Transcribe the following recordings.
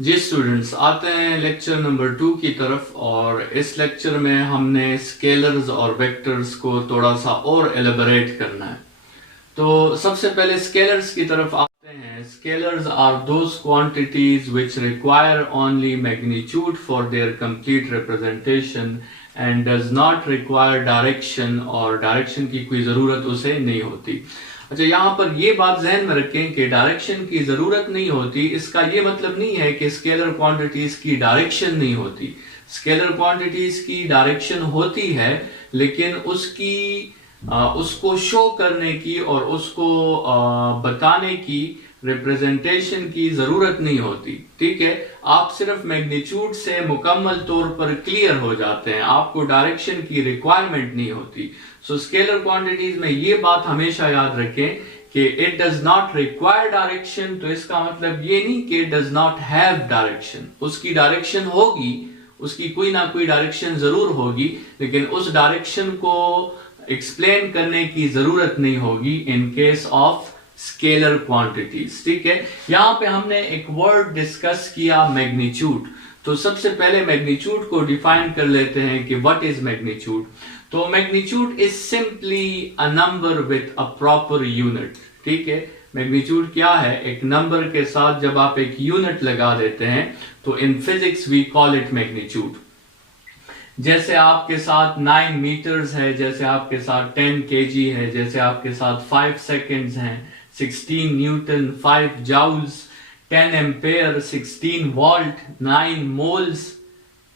जी students, आते हैं lecture number 2 की तरफ। और इस लेक्चर में हमने स्केलर्स और वेक्टर्स को थोड़ा सा और एलेबोरेट करना है। तो सबसे पहले स्केलर्स की तरफ आते हैं। Scalars are those quantities which require only magnitude for their complete representation and does not require direction, और डायरेक्शन की कोई जरूरत उसे नहीं होती। अच्छा, यहाँ पर ये बात जहन में रखें कि डायरेक्शन की जरूरत नहीं होती, इसका ये मतलब नहीं है कि स्केलर क्वांटिटीज की डायरेक्शन नहीं होती। स्केलर क्वांटिटीज की डायरेक्शन होती है, लेकिन उसको शो करने की और उसको बताने की रिप्रेजेंटेशन की जरूरत नहीं होती। ठीक है, आप सिर्फ मैग्नीट्यूड से मुकम्मल तौर पर क्लियर हो जाते हैं, आपको डायरेक्शन की रिक्वायरमेंट नहीं होती। सो स्केलर क्वांटिटीज में ये बात हमेशा याद रखें कि it does not require direction. तो इसका मतलब ये नहीं कि it does not have direction. उसकी डायरेक्शन होगी, उसकी कोई ना कोई डायरेक्शन जरूर होगी, लेकिन उस डायरेक्शन को एक्सप्लेन करने की जरूरत नहीं होगी in case of scalar quantities. ठीक है, यहां पे हमने एक वर्ड डिस्कस किया, मैग्नीट्यूड। तो सबसे पहले मैग्नीट्यूड को डिफाइन कर लेते हैं कि व्हाट इज मैग्नीट्यूड। तो magnitude is simply a number with a proper unit. ठीक है, मैग्नीट्यूड क्या है? एक नंबर के साथ जब आप एक यूनिट लगा देते हैं तो in physics we call it magnitude. जैसे आपके साथ 9 मीटर्स है, जैसे आपके साथ 10 केजी है, जैसे आपके साथ 5 सेकेंड्स हैं, 16 Newton, 5 joules, 10 ampere, 16 volt, 9 moles,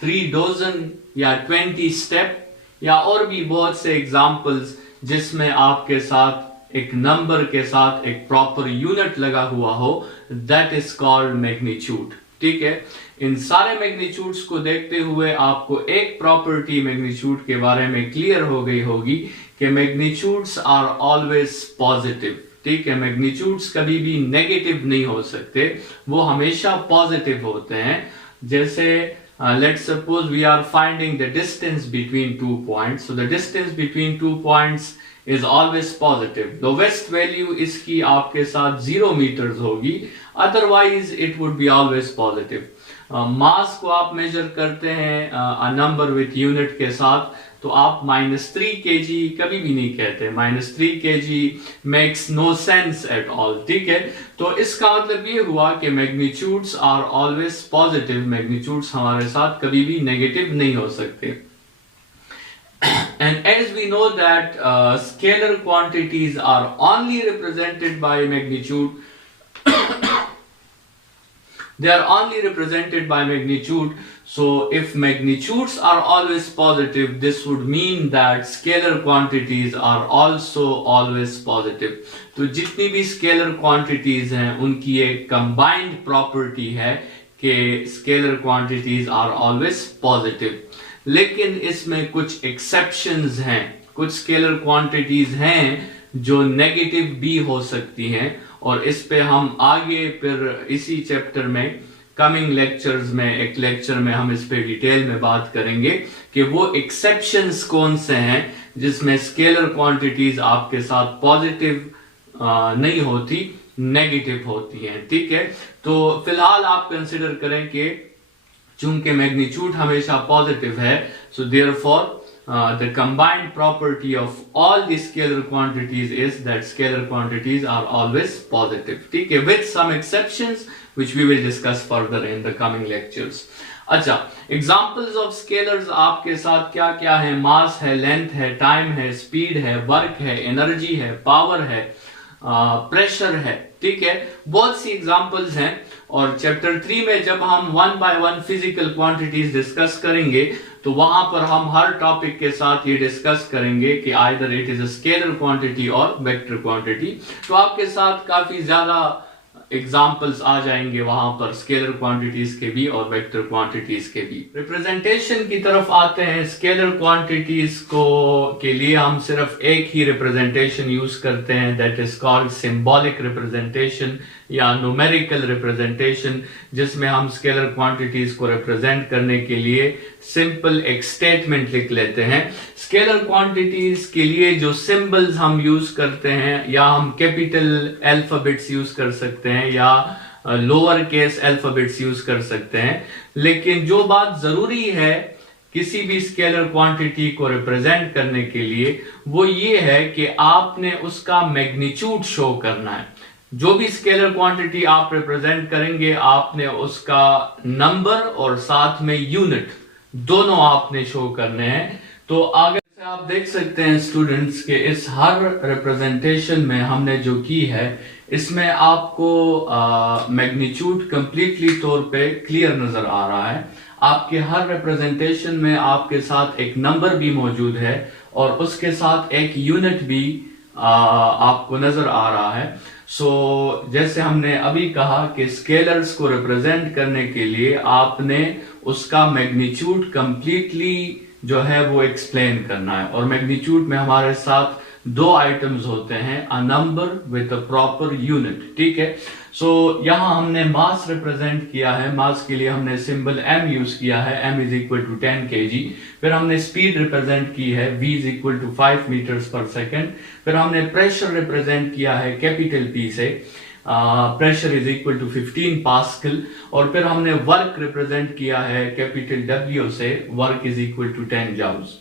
3 dozen या 20 स्टेप, या और भी बहुत से एग्जाम्पल्स जिसमें आपके साथ एक नंबर के साथ एक प्रॉपर यूनिट लगा हुआ हो, दैट इज कॉल्ड मैग्नीट्यूड। ठीक है, इन सारे मैग्नीट्यूड्स को देखते हुए आपको एक प्रॉपर्टी मैग्नीट्यूड के बारे में क्लियर हो गई होगी कि मैग्नीट्यूड्स आर ऑलवेज पॉजिटिव। ठीक है, मैग्नीट्यूड्स कभी भी नेगेटिव नहीं हो सकते, वो हमेशा पॉजिटिव होते हैं। जैसे let's suppose we are finding the distance between 2 points. So the distance between 2 points is always positive. The lowest value इसकी आपके साथ 0 meters होगी, otherwise it would be always positive. मास को आप मेजर करते हैं a number with unit के साथ, तो आप -3 kg कभी भी नहीं कहते। -3 kg makes no sense at all। ठीक है, तो इसका मतलब ये हुआ कि magnitudes are always positive. Magnitudes हमारे साथ कभी भी नेगेटिव नहीं हो सकते। And as we know that scalar quantities are only represented by magnitude, they are only represented by magnitude. So if magnitudes are always positive, this would mean that scalar quantities are also always positive. तो जितनी भी scalar quantities हैं उनकी एक combined property है कि scalar quantities are always positive. लेकिन इसमें कुछ exceptions हैं, कुछ scalar quantities हैं जो negative भी हो सकती हैं, और इस पे हम आगे फिर इसी चैप्टर में कमिंग लेक्चर्स में एक लेक्चर में हम इस पे डिटेल में बात करेंगे कि वो एक्सेप्शंस कौन से हैं जिसमें स्केलर क्वांटिटीज आपके साथ पॉजिटिव नहीं होती, नेगेटिव होती हैं। ठीक है, तो फिलहाल आप कंसिडर करें कि चूंकि मैग्नीट्यूड हमेशा पॉजिटिव है, so therefore the combined property of all the scalar quantities is that scalar quantities are always positive. ठीक है, with some exceptions which we will discuss further in the coming lectures. अच्छा, examples of scalars आपके साथ क्या क्या है? मास है, length है, टाइम है, स्पीड है, वर्क है, एनर्जी है, पावर है, प्रेशर है। ठीक है, बहुत सी एग्जांपल्स हैं, और चैप्टर 3 में जब हम 1 by 1 फिजिकल क्वांटिटीज डिस्कस करेंगे तो वहां पर हम हर टॉपिक के साथ ये डिस्कस करेंगे कि either it is a scalar quantity और वेक्टर क्वांटिटी। तो आपके साथ काफी ज्यादा एग्जाम्पल्स आ जाएंगे वहां पर स्केलर क्वांटिटीज के भी और वेक्टर क्वांटिटीज के भी। रिप्रेजेंटेशन की तरफ आते हैं। स्केलर क्वांटिटीज को के लिए हम सिर्फ एक ही रिप्रेजेंटेशन यूज करते हैं, that is called symbolic representation या न्यूमेरिकल रिप्रेजेंटेशन, जिसमें हम स्केलर क्वांटिटीज को रिप्रेजेंट करने के लिए सिंपल एक स्टेटमेंट लिख लेते हैं। स्केलर क्वांटिटीज के लिए जो सिंबल्स हम यूज करते हैं, या हम कैपिटल अल्फाबेट्स यूज कर सकते हैं या लोअर केस अल्फाबेट्स यूज कर सकते हैं। लेकिन जो बात जरूरी है किसी भी स्केलर क्वांटिटी को रिप्रेजेंट करने के लिए वो ये है कि आपने उसका मैग्नीट्यूड शो करना है। जो भी स्केलर क्वांटिटी आप रिप्रेजेंट करेंगे आपने उसका नंबर और साथ में यूनिट दोनों आपने शो करने हैं। तो आगे से आप देख सकते हैं स्टूडेंट्स के इस हर रिप्रेजेंटेशन में हमने जो की है इसमें आपको मैग्नीट्यूड कंप्लीटली तौर पे क्लियर नजर आ रहा है। आपके हर रिप्रेजेंटेशन में आपके साथ एक नंबर भी मौजूद है और उसके साथ एक यूनिट भी आपको नजर आ रहा है। जैसे हमने अभी कहा कि स्केलर्स को रिप्रेजेंट करने के लिए आपने उसका मैग्नीट्यूड कंप्लीटली जो है वो एक्सप्लेन करना है। और मैग्नीट्यूड में हमारे साथ दो आइटम्स होते हैं, a number with a proper unit. ठीक है, यहां हमने मास रिप्रेजेंट किया है। मास के लिए हमने सिंबल m यूज किया है, m is equal to 10 kg। फिर हमने स्पीड रिप्रेजेंट की है, v is equal to 5 metres पर सेकेंड। फिर हमने प्रेशर रिप्रेजेंट किया है कैपिटल P से, pressure is equal to 15 pascal. और फिर हमने वर्क रिप्रेजेंट किया है कैपिटल W से, work is equal to 10 joules.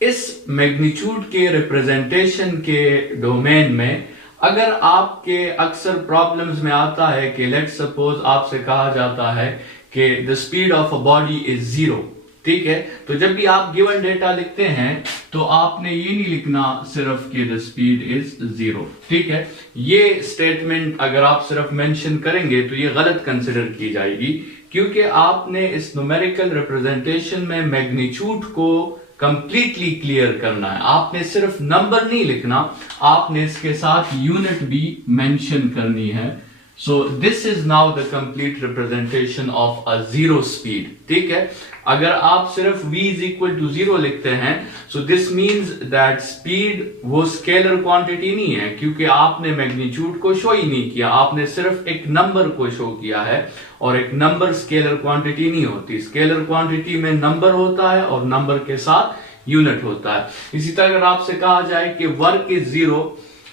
इस मैग्नीट्यूड के रिप्रेजेंटेशन के डोमेन में अगर आपके अक्सर प्रॉब्लम्स में आता है कि लेट्स सपोज आपसे कहा जाता है कि the speed of a body is 0, ठीक है, तो जब भी आप गिवन डेटा लिखते हैं तो आपने ये नहीं लिखना सिर्फ कि द स्पीड इज 0। ठीक है, ये स्टेटमेंट अगर आप सिर्फ मेंशन करेंगे तो ये गलत कंसिडर की जाएगी, क्योंकि आपने इस न्यूमेरिकल रिप्रेजेंटेशन में मैग्नीट्यूड को कंप्लीटली क्लियर करना है। आपने सिर्फ नंबर नहीं लिखना, आपने इसके साथ यूनिट भी मेंशन करनी है। So this is now the complete representation of a zero speed. ठीक है, अगर आप सिर्फ v इज इक्वल टू 0 लिखते हैं so this means that speed वो स्केलर क्वांटिटी नहीं है, क्योंकि आपने मैग्नीट्यूड को शो ही नहीं किया, आपने सिर्फ एक नंबर को शो किया है। और एक नंबर स्केलर क्वांटिटी नहीं होती, स्केलर क्वांटिटी में नंबर होता है और नंबर के साथ यूनिट होता है। इसी तरह अगर आपसे कहा जाए कि वर्क इज 0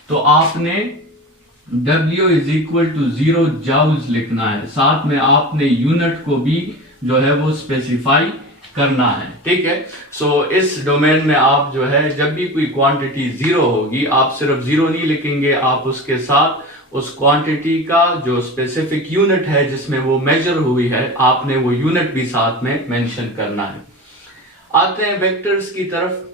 तो आपने W is equal to 0 joules लिखना है, साथ में आपने यूनिट को भी जो है वो स्पेसिफाई करना है। ठीक है, इस डोमेन में आप जो है जब भी कोई क्वांटिटी 0 होगी आप सिर्फ 0 नहीं लिखेंगे, आप उसके साथ उस क्वांटिटी का जो स्पेसिफिक यूनिट है जिसमें वो मेजर हुई है आपने वो यूनिट भी साथ में मेंशन करना है। आते हैं वेक्टर्स की तरफ।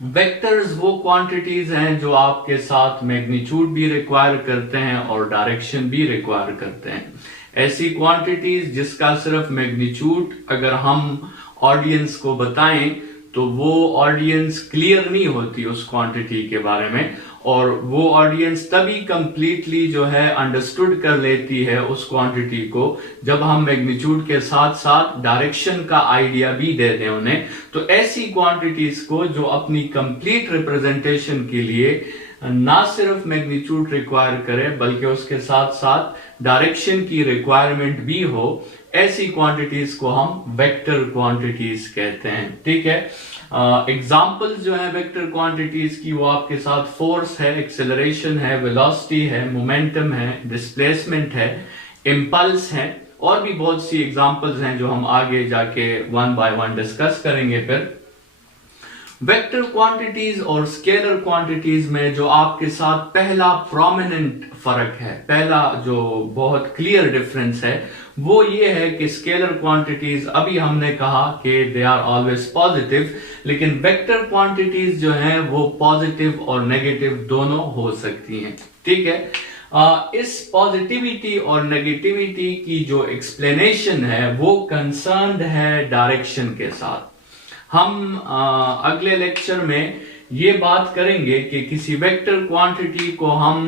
वेक्टर्स वो क्वांटिटीज हैं जो आपके साथ मैग्नीट्यूड भी रिक्वायर करते हैं और डायरेक्शन भी रिक्वायर करते हैं। ऐसी क्वांटिटीज जिसका सिर्फ मैग्नीट्यूड अगर हम ऑडियंस को बताएं तो वो ऑडियंस क्लियर नहीं होती उस क्वांटिटी के बारे में, और वो ऑडियंस तभी कंप्लीटली जो है अंडरस्टूड कर लेती है उस क्वांटिटी को जब हम मैग्नीट्यूड के साथ साथ डायरेक्शन का आइडिया भी दे दें उन्हें। तो ऐसी क्वांटिटीज को जो अपनी कंप्लीट रिप्रेजेंटेशन के लिए ना सिर्फ मैग्नीट्यूड रिक्वायर करे बल्कि उसके साथ साथ डायरेक्शन की रिक्वायरमेंट भी हो, ऐसी क्वांटिटीज को हम वेक्टर क्वांटिटीज कहते हैं। ठीक है, एग्जाम्पल्स जो है वेक्टर क्वांटिटीज की वो आपके साथ फोर्स है, एक्सेलरेशन है, वेलोसिटी है, मोमेंटम है, डिस्प्लेसमेंट है, इम्पल्स है, और भी बहुत सी एग्जाम्पल्स हैं जो हम आगे जाके वन बाय वन डिस्कस करेंगे। फिर वेक्टर क्वांटिटीज और स्केलर क्वांटिटीज में जो आपके साथ पहला प्रोमिनेंट फर्क है, पहला जो बहुत क्लियर डिफरेंस है वो ये है कि स्केलर क्वांटिटीज अभी हमने कहा कि दे आर ऑलवेज पॉजिटिव, लेकिन वेक्टर क्वांटिटीज जो हैं वो पॉजिटिव और नेगेटिव दोनों हो सकती हैं। ठीक है, इस पॉजिटिविटी और नेगेटिविटी की जो एक्सप्लेनेशन है वो कंसर्न्ड है डायरेक्शन के साथ। हम अगले लेक्चर में ये बात करेंगे कि किसी वेक्टर क्वांटिटी को हम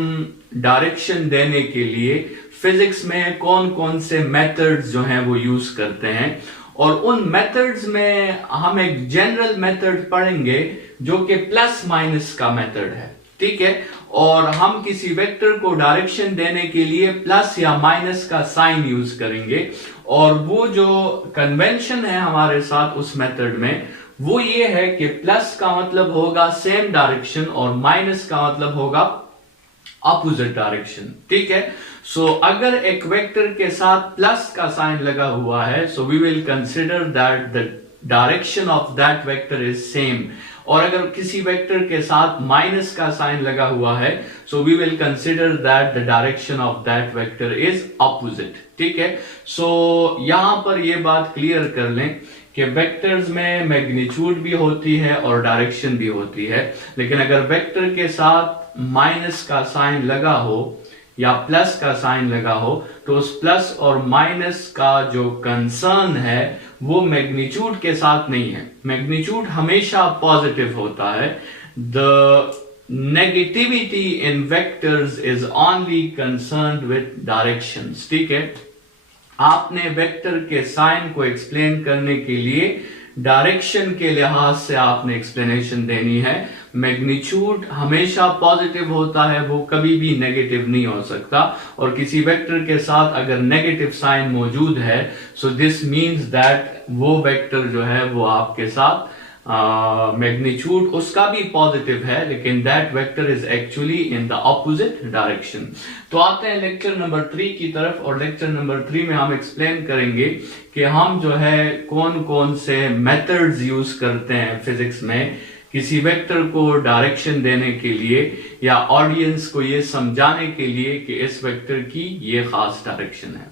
डायरेक्शन देने के लिए फिजिक्स में कौन कौन से मेथड्स जो हैं वो यूज करते हैं, और उन मेथड्स में हम एक जनरल मेथड पढ़ेंगे जो कि प्लस माइनस का मेथड है। ठीक है, और हम किसी वेक्टर को डायरेक्शन देने के लिए प्लस या माइनस का साइन यूज करेंगे, और वो जो कन्वेंशन है हमारे साथ उस मेथड में वो ये है कि प्लस का मतलब होगा सेम डायरेक्शन और माइनस का मतलब होगा ऑपोजिट डायरेक्शन। ठीक है, सो अगर एक वेक्टर के साथ प्लस का साइन लगा हुआ है, so we will consider that the direction of that vector is same. और अगर किसी वेक्टर के साथ माइनस का साइन लगा हुआ है, so we will consider that the direction of that vector is opposite. ठीक है, सो यहां पर ये बात क्लियर कर लें कि वेक्टर्स में मैग्नीट्यूड भी होती है और डायरेक्शन भी होती है, लेकिन अगर वेक्टर के साथ माइनस का साइन लगा हो या प्लस का साइन लगा हो, तो उस प्लस और माइनस का जो कंसर्न है वो मैग्नीट्यूड के साथ नहीं है। मैग्नीट्यूड हमेशा पॉजिटिव होता है। The negativity in vectors is only concerned with directions. ठीक है, आपने वेक्टर के साइन को एक्सप्लेन करने के लिए डायरेक्शन के लिहाज से आपने एक्सप्लेनेशन देनी है। मैग्नीट्यूड हमेशा पॉजिटिव होता है, वो कभी भी नेगेटिव नहीं हो सकता। और किसी वेक्टर के साथ अगर नेगेटिव साइन मौजूद है, सो दिस मींस दैट वो वेक्टर जो है वो आपके साथ मैग्नीट्यूड उसका भी पॉजिटिव है, लेकिन that vector is actually in the opposite direction. तो आते हैं लेक्चर नंबर 3 की तरफ, और लेक्चर नंबर 3 में हम एक्सप्लेन करेंगे कि हम जो है कौन कौन से मेथड्स यूज करते हैं फिजिक्स में किसी वेक्टर को डायरेक्शन देने के लिए, या ऑडियंस को ये समझाने के लिए कि इस वेक्टर की ये खास डायरेक्शन है।